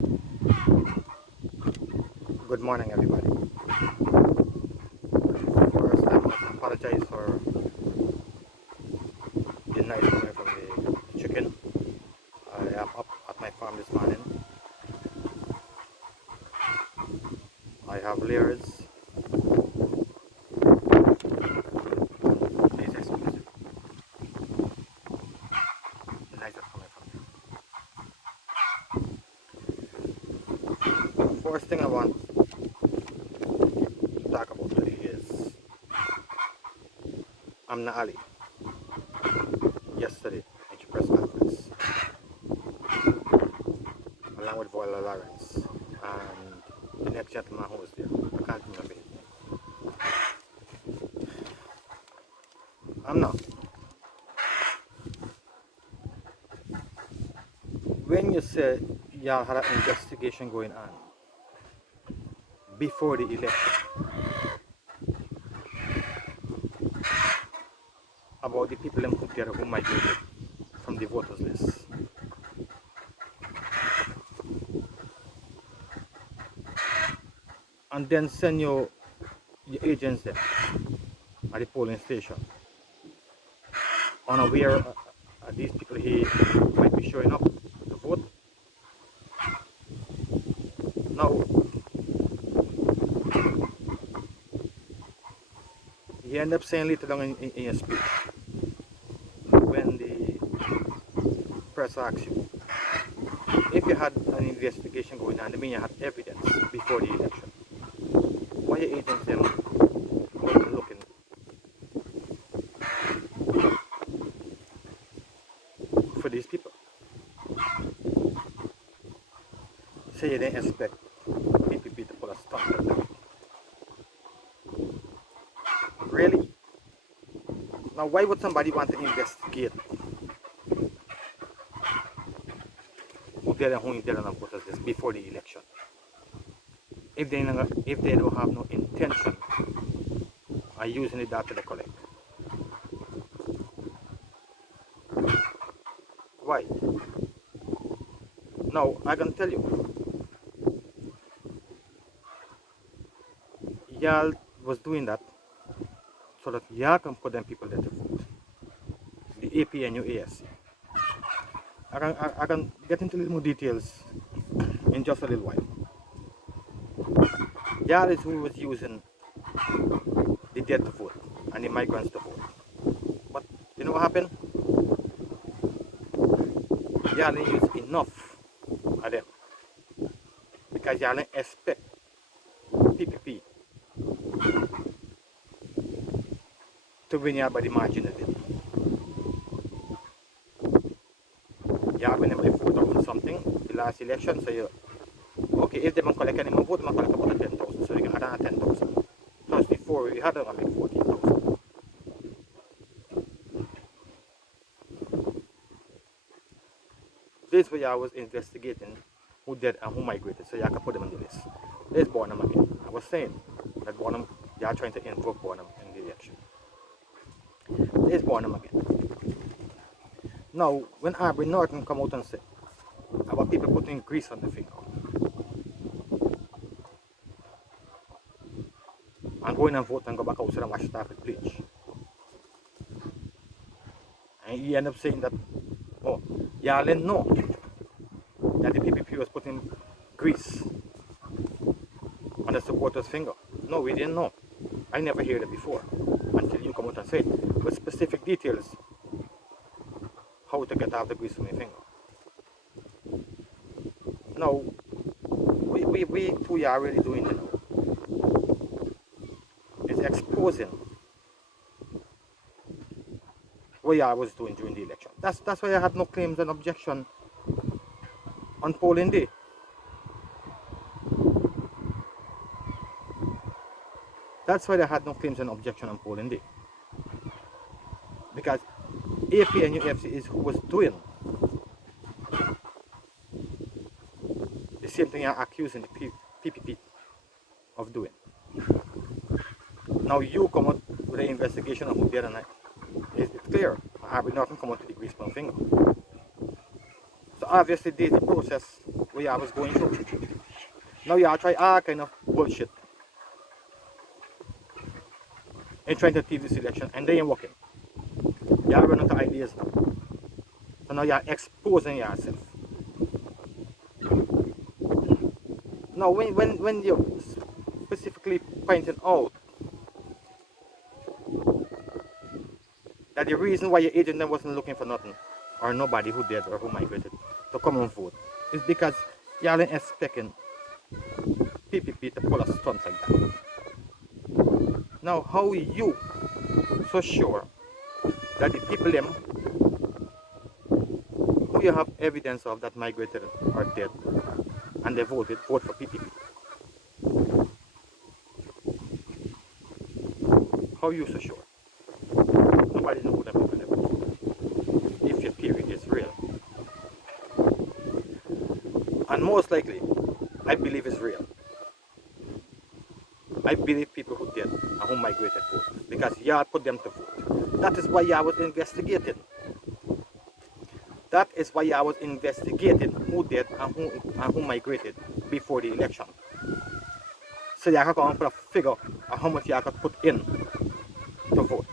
Good morning, everybody. First, I must apologize for the noise coming from the chicken. I am up at my farm this morning. I have layers. Please excuse the noise that's coming from here. First thing I want to talk about today is Amna Ali. Yesterday, at your press conference, along with Voila Lawrence and the next gentleman who was there. I can't remember his name. Amna, when you said y'all had an investigation going on before the election about the people in put there who migrated from the voters list, and then send your agents there at the polling station unaware these people here might be showing up to vote. Now, you end up saying later on in your speech, when the press asks you, if you had an investigation going on, I mean you had evidence before the election, why are your agents them looking for these people? Say you didn't expect PPP to pull a stunt like that. Really? Now, why would somebody want to investigate who did and who didn't voters list before the election if they don't have no intention of using the data they collect? Why? Now, I can tell you, y'all was doing that so that y'all can put them people there to vote. The AP and your ASC. I can get into a little more details in just a little while. Y'all is who was using the dead to vote and the migrants to vote. But you know what happened? Y'all didn't use enough of them because y'all didn't expect PPP to win y'all by the margin of it. Y'all win them by 4,000 something the last election, so you okay, if they don't collect any more vote, they collect about 10,000, so they can add on 10,000. Plus before we had them make 14,000. This way I was investigating who did and who migrated, so y'all can put them on the list. There's Bonham again. I was saying that Bonham, y'all trying to invoke Bonham in the election. There's Bonham again. Now, when Aubrey Norton come out and say about people putting grease on the finger and going and vote and go back outside and wash it off with bleach, and he end up saying that, oh, y'all didn't know that the PPP was putting grease on the supporter's finger. No, we didn't know. I never heard it before until you come out and say it with specific details how to get off the grease from your finger. Now, we two are really doing it now. It's exposing what I was doing during the election. That's why I had no claims and objection on polling day. That's why I had no claims and objection on polling day. Because AP and UFC is who was doing the same thing you're accusing the PPP of doing. Now you come out with an investigation of who did and it's clear. I have nothing come out to the grease my finger. So obviously there's a process what y'all was going through. Now y'all try all kind of bullshit and trying to thief this election, and they ain't working. Y'all run out of ideas now. So now you're exposing yourself. Now when you're specifically pointing out that the reason why your agent then wasn't looking for nothing or nobody who did or who migrated to come and vote is because y'all ain't expecting PPP to pull a stunt like that. Now how are you so sure that the people them who you have evidence of that migrated are dead and they vote for PPP? How are you so sure? Nobody knows who them people are. If your theory is real. And most likely, I believe it's real. I believe people who did and who migrated vote because y'all put them to vote. That is why y'all was investigating. That is why I was investigating who did and who migrated before the election. So y'all can come and put a figure of how much y'all could put in to vote.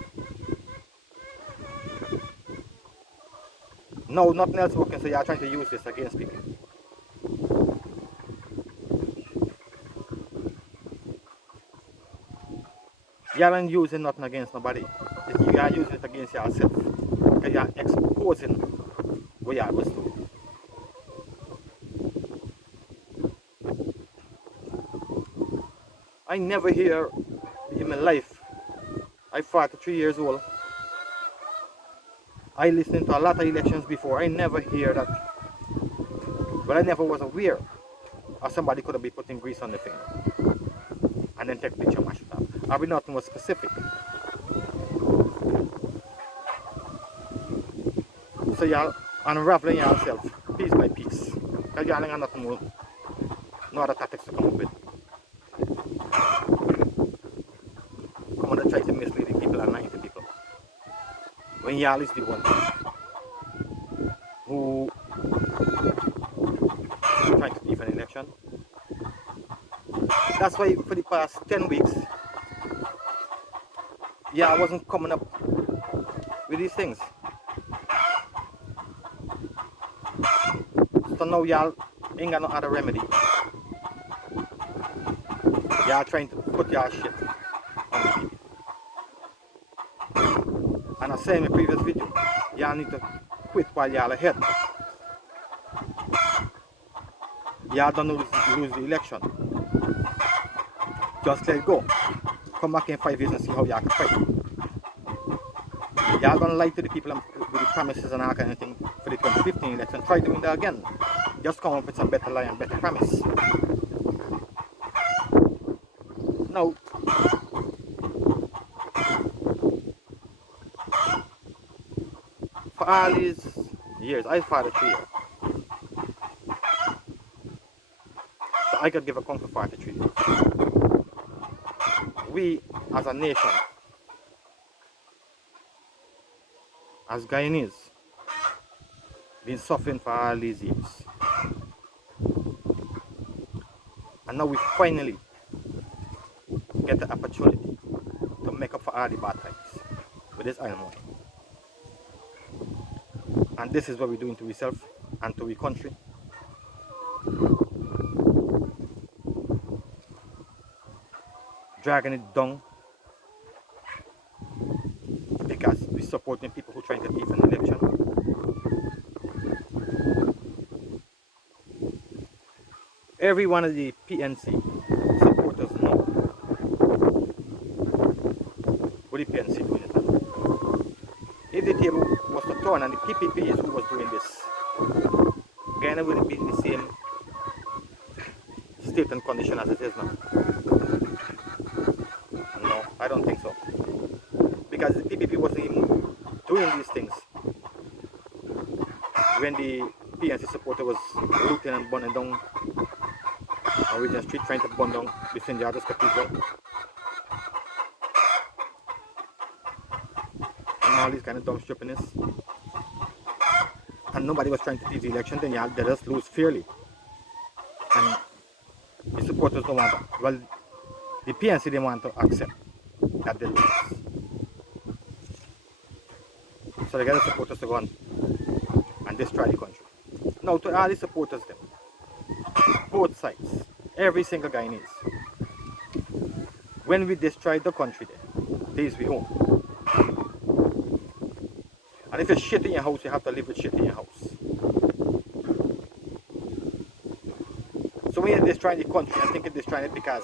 No, nothing else working, so y'all trying to use this against people. Y'all ain't using nothing against nobody. Y'all using it against yourself. Because y'all exposing what y'all was doing. I never hear in my life, I'm 43 years old. I listened to a lot of elections before. I never hear that. But I never was aware of somebody could have been putting grease on the finger and then take a picture and mash it up. I mean, nothing was specific. So y'all unraveling yourself piece by piece. Because y'all ain't got nothing more, no other tactics to come up with. Come on and try to mislead the people and lie to people. When y'all is the one who trying to beat an election. That's why for the past 10 weeks, yeah, I wasn't coming up with these things. So now y'all ain't got no other remedy. Y'all trying to put y'all shit on the people. And I said in my previous video, y'all need to quit while y'all ahead. Y'all don't lose the election. Just let it go. Come back in 5 years and see how y'all can fight. Y'all don't lie to the people with the promises and all kind of thing for the 2015 election. Try doing that again. Just come up with some better lie and better promise. Now, for all these years, I fought a 3 years. So I could give a count for 43 years. We, as a nation, as Guyanese, been suffering for all these years. And now we finally get the opportunity to make up for all the bad times with this iron money. And this is what we're doing to ourselves and to our country. Dragging it down because we're supporting people who are trying to beat an election. Every one of the PNC supporters know what the PNC doing it. If the table was to turn and the PPP is who was doing this, Guyana would be in the same state and condition as it is now. No, I don't think so. Because the PPP wasn't even doing these things when the PNC supporter was looting and burning down Norwegian Street, trying to burn down the St. George's Cathedral. And all these kind of dumb stupidness. And nobody was trying to beat the election, then y'all let us lose fairly. The supporters don't want to, well, the PNC didn't want to accept that they lose. So they get the supporters to go on and destroy the country. Now to all the supporters them, both sides, every single Guyanese, when we destroy the country there, these we own. And if it's shit in your house, you have to live with shit in your house. So when you're destroying the country, I think you're destroying it because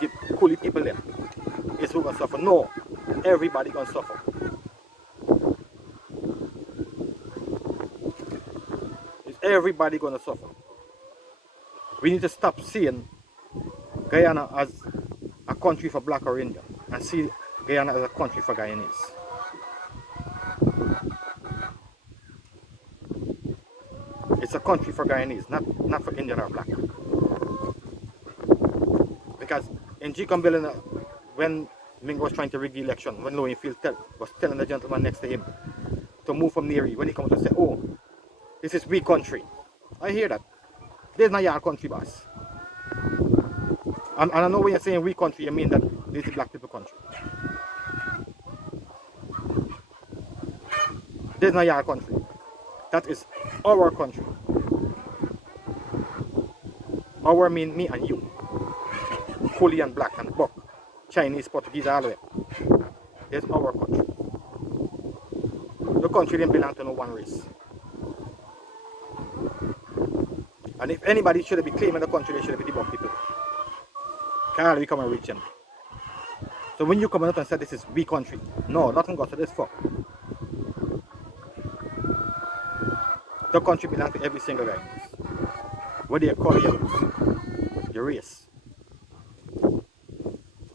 the coolie people them is who gonna suffer. No, everybody gonna suffer. Is everybody gonna suffer? We need to stop seeing Guyana as a country for black or Indian and see Guyana as a country for Guyanese. It's a country for Guyanese, not for Indian or black. Because in G-Cumbilla, when Ming was trying to rig the election, when Lowenfield was telling the gentleman next to him to move from Neary, when he comes to say, oh, this is we country. I hear that. This is not your country, boss. And I know when you're saying we country, you mean that this is black people country. This is not your country. That is our country. Our mean me and you. Coolie and black and buck. Chinese, Portuguese, all the way. It's our country. The country didn't belong to no one race. And if anybody should be claiming the country, they should be the buck people. Can't we come and reach them. So when you come out and say this is we country, no, nothing got to this fuck. The country belongs to every single guy. Whether you call your race.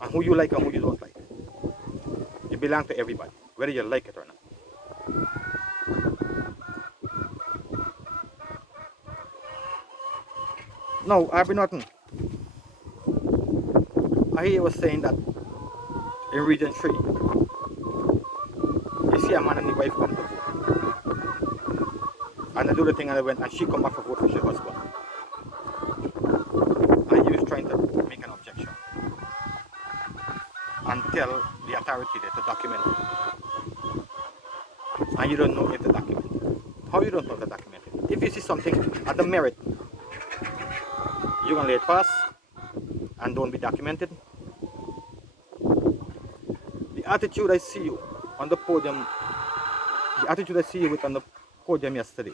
And who you like and who you don't like. It belongs to everybody, whether you like it or not. No, I've been nothing. I hear you was saying that in Region 3, you see a man and his wife come to vote. And they do the thing and they went and she come back for vote for her husband. And you was trying to make an objection. And tell the authority there to document it. And you don't know if to document it. How you don't know to document it? If you see something at the merit, you're gonna let it pass and don't be documented. The attitude I see you on the podium, the attitude I see you with on the podium yesterday,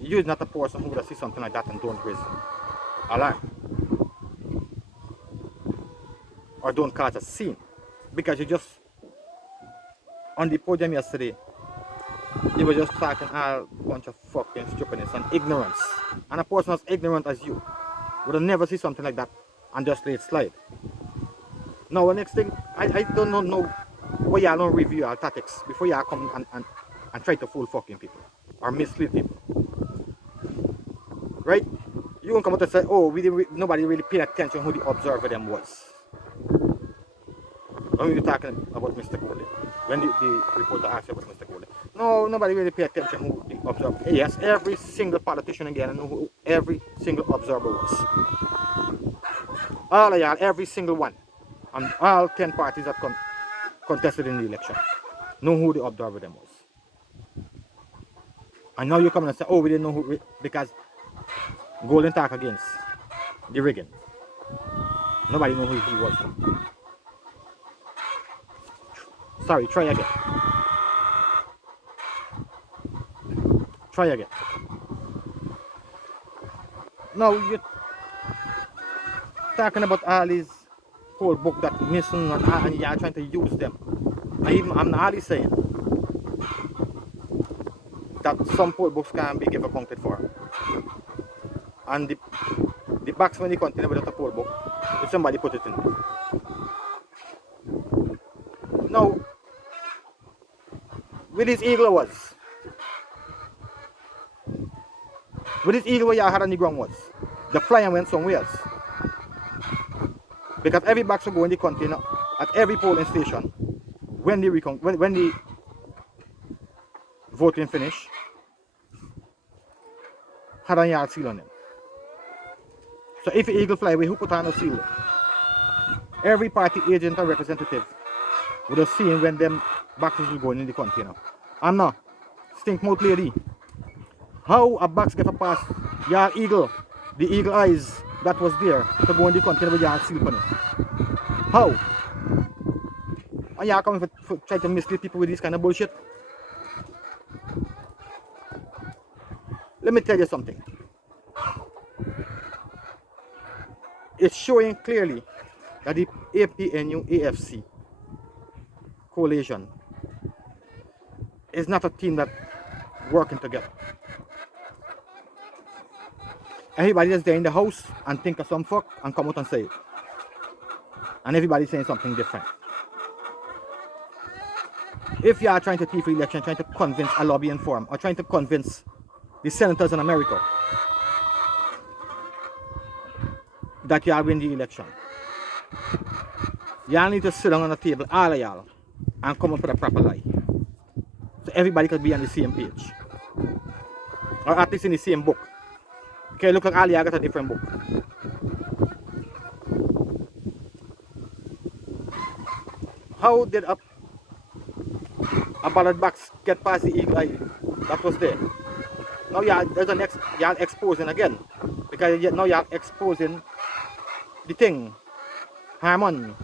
you're not a person who would see something like that and don't raise alarm. Or don't cause a scene. Because you just, on the podium yesterday, you were just talking a bunch of fucking stupidness and ignorance. And a person as ignorant as you would have never see something like that and just let it slide. Now the next thing, I don't know why y'all don't review our tactics before y'all come and try to fool fucking people or mislead people. Right? You won't come out and say, oh, nobody really paid attention who the observer them was. When we were talking about Mr. Coley, when the reporter asked about Mr. Coley, no, nobody really paid attention who the observer. Yes, every single politician again know who every single observer was. All of y'all, every single one, and all 10 parties that contested in the election, know who the observer them was. And now you come and say, oh, we didn't know who, because Golden talk against the rigging. Nobody know who he was. Sorry, try again. Try again. Now you're talking about all these whole book that missing and you're trying to use them. I'm not saying that some poll books can be given accounted for. And the box when you continue without a poll book, if somebody put it in there. Now, with this eagle was, with this eagle where you had on the ground was, the flyer went somewhere else. Because every box will go in the container at every polling station when the voting finish had a yard seal on them. So if the eagle fly away, who put on a seal? Every party agent or representative would have seen when them boxes will go in the container. And now, stink mouth lady, how a box get a pass your eagle, the eagle eyes that was there to go in the container with your seal on it? How? And you are coming for try to mislead people with this kind of bullshit? Let me tell you something. It's showing clearly that the APNU AFC coalition is not a team that working together. Everybody is there in the house and think of some fuck and come out and say it. And everybody's saying something different. If you are trying to thief election, trying to convince a lobbying firm, or trying to convince the senators in America that you are winning the election, y'all need to sit down on the table, all of y'all, and come up with a proper lie. So everybody could be on the same page. Or at least in the same book. Okay, look like all y'all got a different book. How did a ballot box get past the eagle eye that was there? Now there's a next, y'all exposing again. Because now y'all exposing the thing. Harmon,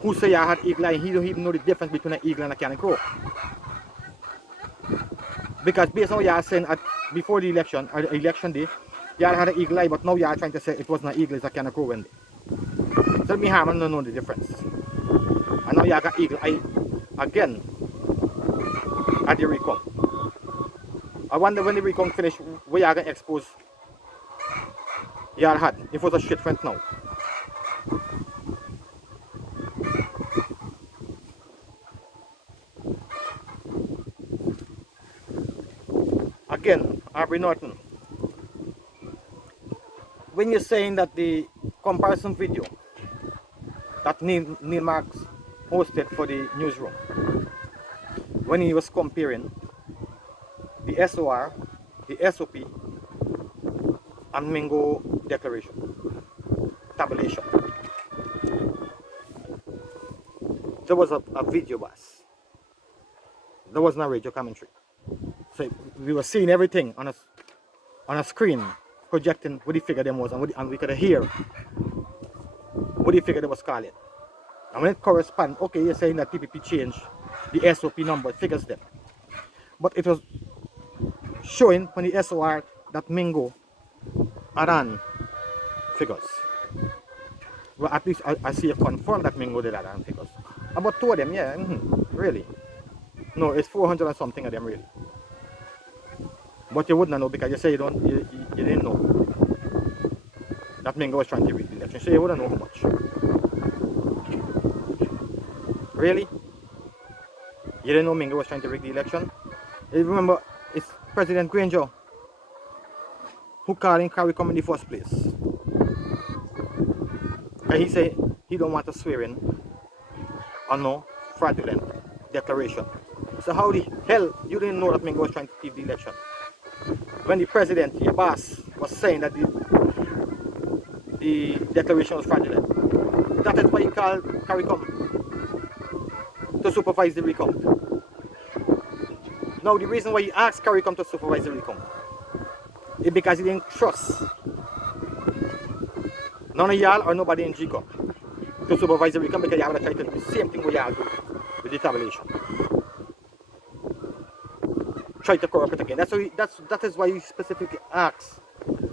who say y'all had eagle eye, he don't even know the difference between an eagle and a cannon crow. Because based on what y'all saying before the election, or the election day, y'all had an eagle eye, but now y'all trying to say it wasn't an eagle, it's a cannon crow one day. So me Harmon don't know the difference. And now y'all got eagle eye again at the recount. I wonder when the recount finish, where y'all gonna expose y'all had. If it was a shit front now. Again, Aubrey Norton, when you're saying that the comparison video that Neil Marks hosted for the newsroom, when he was comparing the SOR, the SOP, and Mingo declaration, tabulation, there was a video bus. There was no radio commentary. So we were seeing everything on a screen projecting what the figure them was, and we could hear what the figure they was calling. And when it corresponds, okay, you're saying that PPP changed the SOP number, figures them. But it was showing when the SOR that Mingo had on figures. Well, at least I see a confirm that Mingo did that on figures. About two of them, yeah, really. No, it's 400 and something of them, really. But you wouldn't know because you say you didn't know that Mingo was trying to rig the election, so you wouldn't know how much. Really? You didn't know Mingo was trying to rig the election? You remember, it's President Granger who called in CARICOM in the first place. And he said he don't want to swear in on no fraudulent declaration. So how the hell you didn't know that Mingo was trying to thief the election? When the president, your boss, was saying that the declaration was fraudulent. That is why he called CARICOM to supervise the recount. Now the reason why he asked CARICOM to supervise the recount is because he didn't trust none of y'all or nobody in GCOM to supervise the recount, because y'all would try to do the same thing what y'all do with the tabulation. Try to corrupt it again. That is why he specifically asked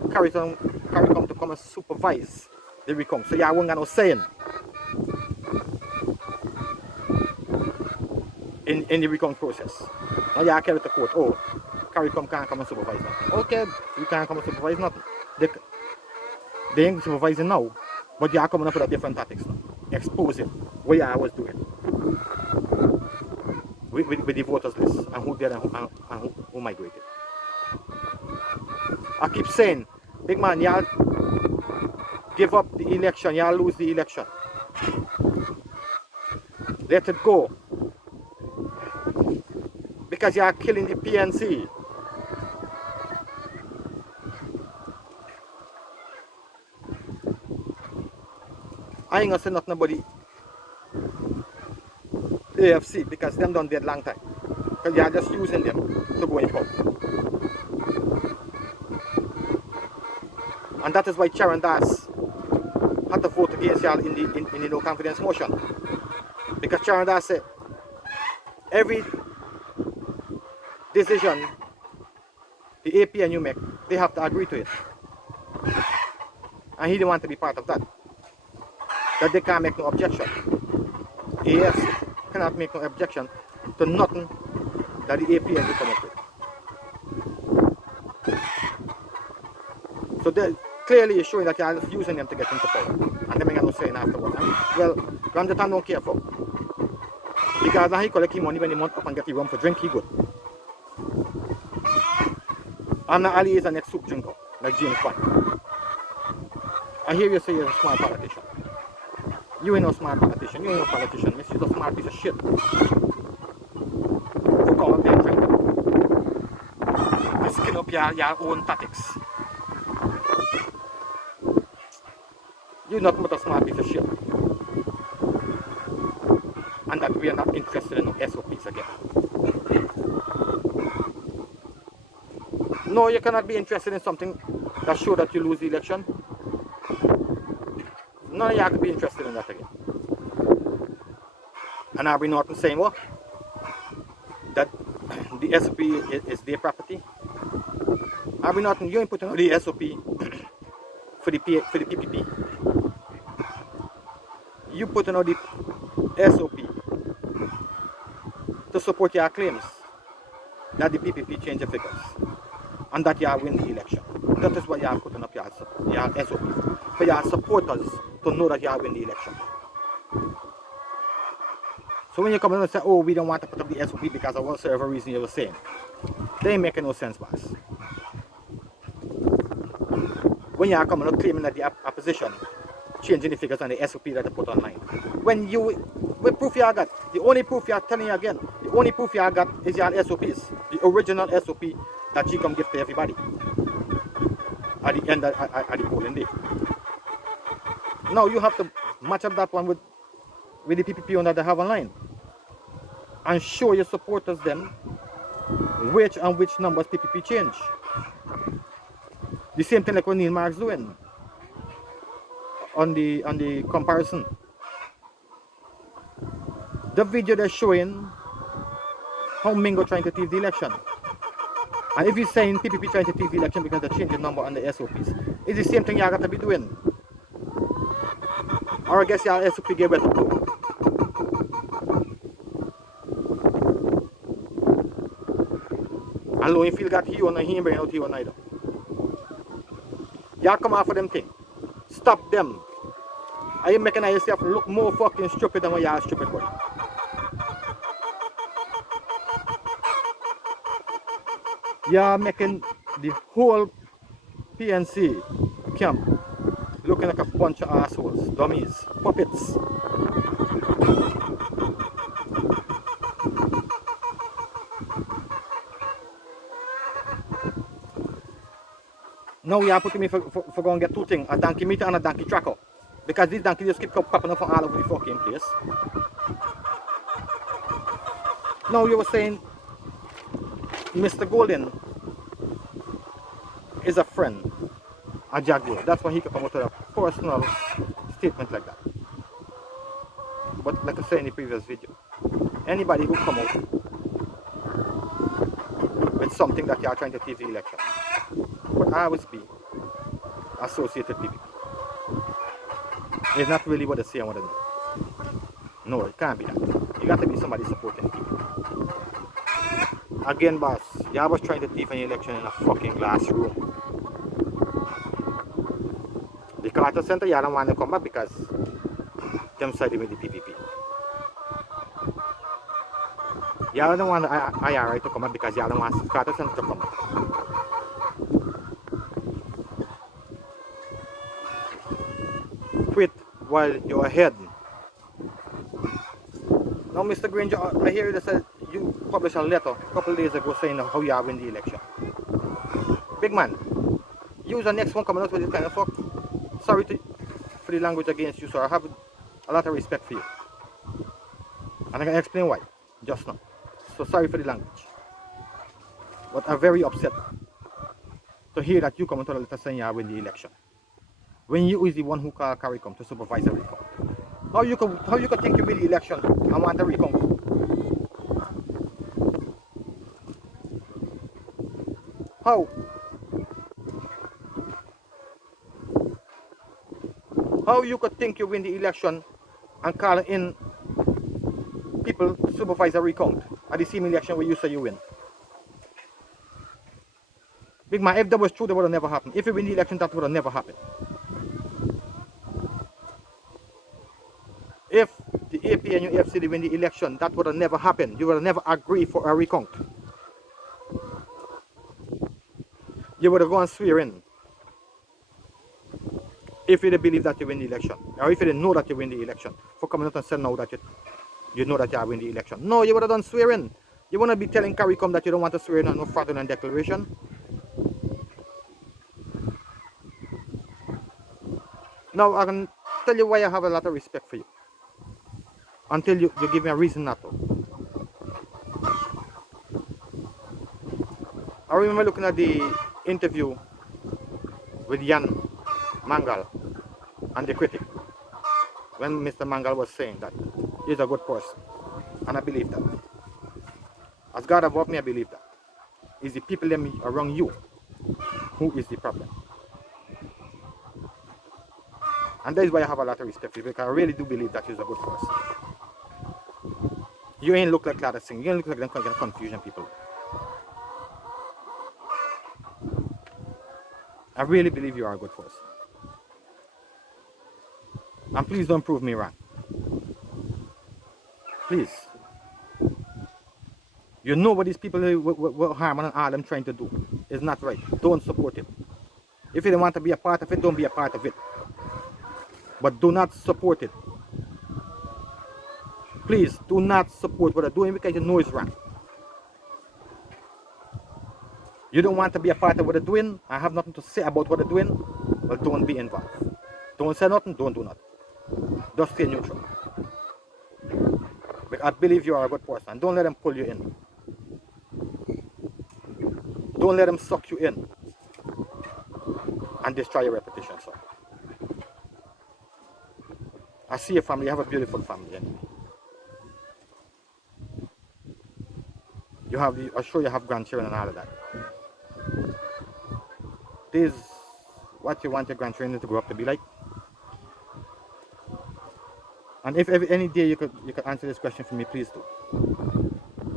CARICOM to come and supervise the recount. So y'all won't got no saying in the recount process. Now y'all carry it to court. Oh, CARICOM can't come and supervise nothing. Okay, you can't come and supervise nothing. They ain't supervising now, but y'all coming up with a different tactics now, exposing what y'all was doing with the voters list and who did and who migrated. I keep saying, big man, y'all give up the election, y'all lose the election. Let it go. Because y'all killing the PNC. I ain't gonna say nothing about the AFC because them done dead long time. Because you are just using them to go in pub. And that is why Sharon Das had to vote against y'all in the no confidence motion. Because Sharon Das said every decision the APNU make, they have to agree to it. And he didn't want to be part of that. That they can't make no objection. AFC cannot make no objection to nothing that the APNU come up with. So they clearly is showing that you are just using them to get into power. And them ain't got no saying afterwards. And, well, Ramjatan don't care for. Because now he collect his money when he want up and get the rum for drink, he good. I'm not Ali is an ex-soup drinker, like James Bond. I hear you say you're a smart politician. You ain't no smart politician, you ain't no politician, miss. You're a smart piece of shit. Fuck all them drink. You skin up your own tactics. You're nothing but a smart piece of shit. And that we are not interested in no SOPs again. No, you cannot be interested in something that shows that you lose the election. No, you have to be interested in that again. And I'll be not saying what? That the SOP is their property. I'll be not, you ain't putting on the SOP for the PPP. You putting on the SOP to support your claims that the PPP change the figures and that you win the election. That is why you are putting up your SOP for your supporters to know that you win the election. So when you come in and say, oh, we don't want to put up the SOP because of whatever reason you were saying, they ain't making no sense, boss. When you are coming up claiming that the opposition changing the figures on the SOP that they put online. What proof you got? The only proof you are telling you again, the only proof you got is your SOPs. The original SOP that she come give to everybody at the end of the polling day. Now you have to match up that one with the PPP one that they have online. And show your supporters them which and which numbers PPP change. The same thing like what Neil Mark's doing on the comparison. The video they're showing how Mingo trying to thief the election. And if he's saying PPP trying to thief the election because they changed the number on the SOPs, it's the same thing you got to be doing. Or I guess your SOP get wet. And lo, if you got he ain't bringing out he either. Y'all come out for them thing. Stop them. Are you making yourself look more fucking stupid than what y'all stupid boy? Y'all making the whole PNC camp looking like a bunch of assholes, dummies, puppets. Now you are putting me for going to get two things, a donkey meter and a donkey tracker. Because these donkeys just keep popping up from all over the fucking place. Now you were saying Mr. Golden is a friend, a jaguar. That's why he could come out with a personal statement like that. But like I said in the previous video, anybody who come out with something that you are trying to thief the election would always be associated people. It's not really what they say and what they do. No, it can't be that. You got to be somebody supporting people. Again, boss, you was trying to thief an election in a fucking glass room. The Carter Center, you don't want to come back because them siding with the PPP. You don't want the IRA to come back because you don't want the Carter Center to come back. Quit while you're ahead. Now, Mr. Granger, I hear you said you published a letter a couple of days ago saying how you win the election. Big man, you's the next one coming out with this kind of fuck. Sorry for the language against you, so I have a lot of respect for you. And I can explain why just now. So sorry for the language. But I'm very upset to hear that you come into the letter saying you win the election. When you is the one who called CARICOM to supervise a recount. How you could think you win the election and want a recount? How? How you could think you win the election and call in people to supervise a recount at the same election where you say you win? Big man, if that was true, that would have never happened. If you win the election, that would have never happened. If the AP and UFCD win the election, that would have never happened. You would have never agreed for a recount. You would have gone swear in. If you didn't believe that you win the election, or if you didn't know that you win the election, for coming out and saying now that you know that you win the election. No, you would have done swear in. You want to be telling CARICOM that you don't want to swear in on no fraudulent declaration. Now, I can tell you why I have a lot of respect for you. Until you give me a reason not to. I remember looking at the interview with Jan Mangal and the critic when Mr. Mangal was saying that he's a good person. And I believe that. As God above me, I believe that. It's the people around you who is the problem. And that is why I have a lot of respect for you, because I really do believe that he's a good person. You ain't look like Gladys Singh. You ain't look like them kind of confusion people. I really believe you are a good person. And please don't prove me wrong. Please. You know what these people what harm and all them trying to do is not right. Don't support it. If you don't want to be a part of it, don't be a part of it. But do not support it. Please do not support what they're doing because you know it's wrong. You don't want to be a part of what they're doing. I have nothing to say about what they're doing. Well, don't be involved. Don't say nothing, don't do nothing. Just stay neutral. But I believe you are a good person. Don't let them pull you in. Don't let them suck you in and destroy your reputation, sir. I see your family. You have a beautiful family anyway. I'm sure you have grandchildren and all of that. This is what you want your grandchildren to grow up to be like. And if any day you could answer this question for me, please do.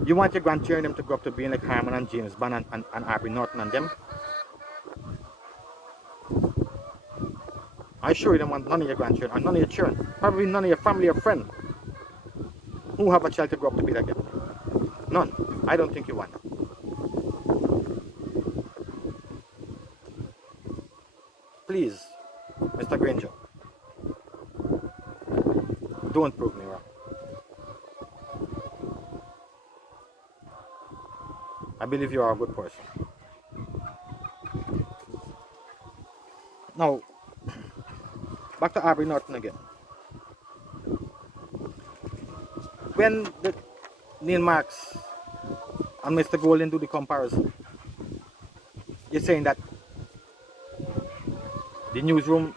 You want your grandchildren to grow up to being like Harmon and James Bond and Aubrey Norton and them? I sure you don't want none of your grandchildren and none of your children, probably none of your family or friends who have a child to grow up to be like them. None. I don't think you want that. Please, Mr. Granger, don't prove me wrong. I believe you are a good person. Now, back to Aubrey Norton again. When Neil Marks and Mr. Golden do the comparison, you're saying that the newsroom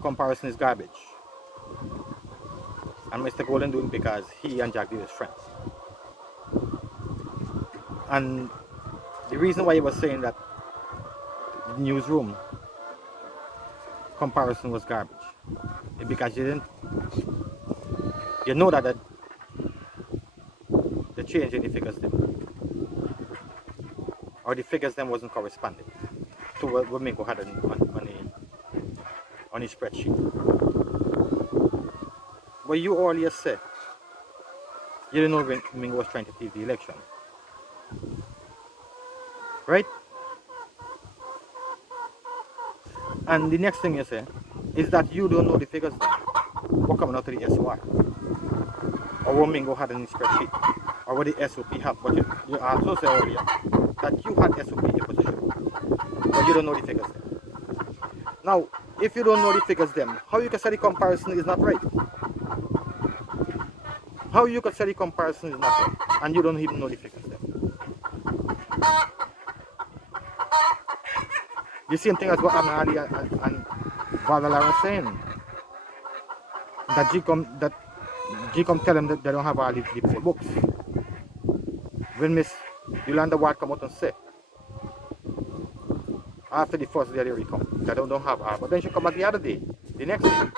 comparison is garbage. And Mr. Golden do it because he and Jack Davis friends. And the reason why he was saying that the newsroom comparison was garbage is because you know that the change in the figures them, or the figures them wasn't corresponding to what Mingo had on his spreadsheet. But you earlier said you didn't know when Mingo was trying to thief the election, right? And the next thing you say is that you don't know the figures then. What coming out of the SOR, or what Mingo had in his spreadsheet, or what the SOP had. But you also said earlier that you had SOP in your position, but you don't know the figures then. Now, if you don't know the figures them, how you can say the comparison is not right? How you can say the comparison is not right and you don't even know the figures them? The same thing as what Anali and Valala are saying. That G-Com tell them that they don't have all the full books. When Miss Yolanda Ward come out and say, after the first day they recome, that they don't have all. But then she come back the other day, the next day,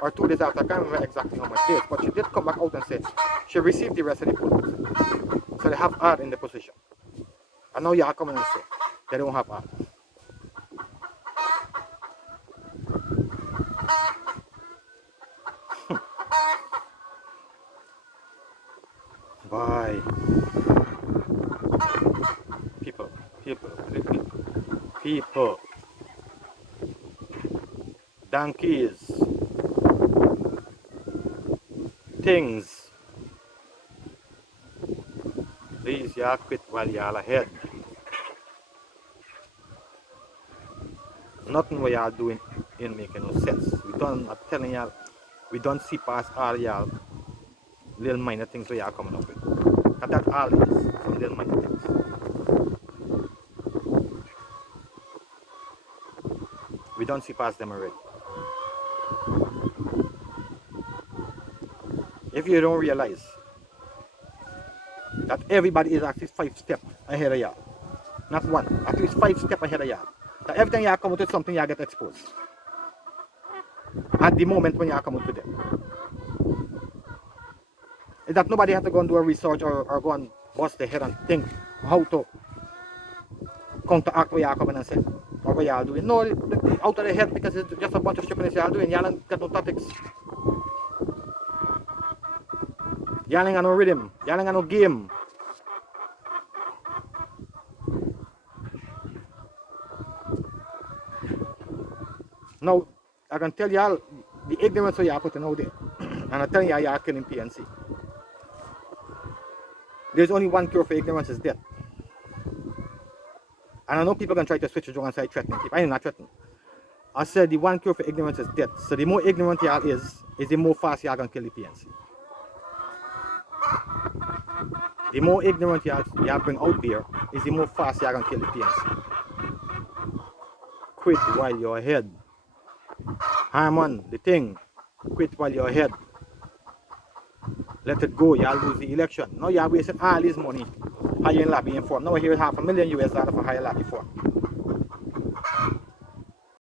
or 2 days after, I can't remember exactly how much days, but she did come back out and say she received the rest of the full books. So they have all in the position. And now you are coming and say they don't have all. Bye. People. Donkeys. Things. Please, y'all quit while y'all ahead. Nothing what y'all doing ain't making no sense. I'm telling y'all, we don't see past all y'all little minor things where y'all coming up with. And that all is some little minor things. We don't see past them already. If you don't realize that everybody is at least 5 steps ahead of y'all, not one, at least 5 steps ahead of y'all, that every time y'all come out with something, y'all get exposed. At the moment when y'all come out with them. Is that nobody has to go and do a research or go and bust their head and think how to counteract what y'all coming and say or what y'all doing. No, out of their head because it's just a bunch of stupidness y'all doing. Y'all ain't got no topics. Y'all ain't got no rhythm. Y'all ain't got no game. Now, I can tell y'all the ignorance of y'all putting out there. And I'm telling y'all killing PNC. There's only one cure for ignorance is death. And I know people can try to switch it and say threatening people. I am not threatening. I said the one cure for ignorance is death. So the more ignorant y'all is the more fast y'all can kill the PNC. The more ignorant y'all bring out there is the more fast y'all can kill the PNC. Quit while you're ahead. Harmon, the thing. Quit while you're ahead. Let it go, y'all lose the election. Now y'all wasting all this money hiring lobbying firm. Now here's $500,000 US for hire lobby firm.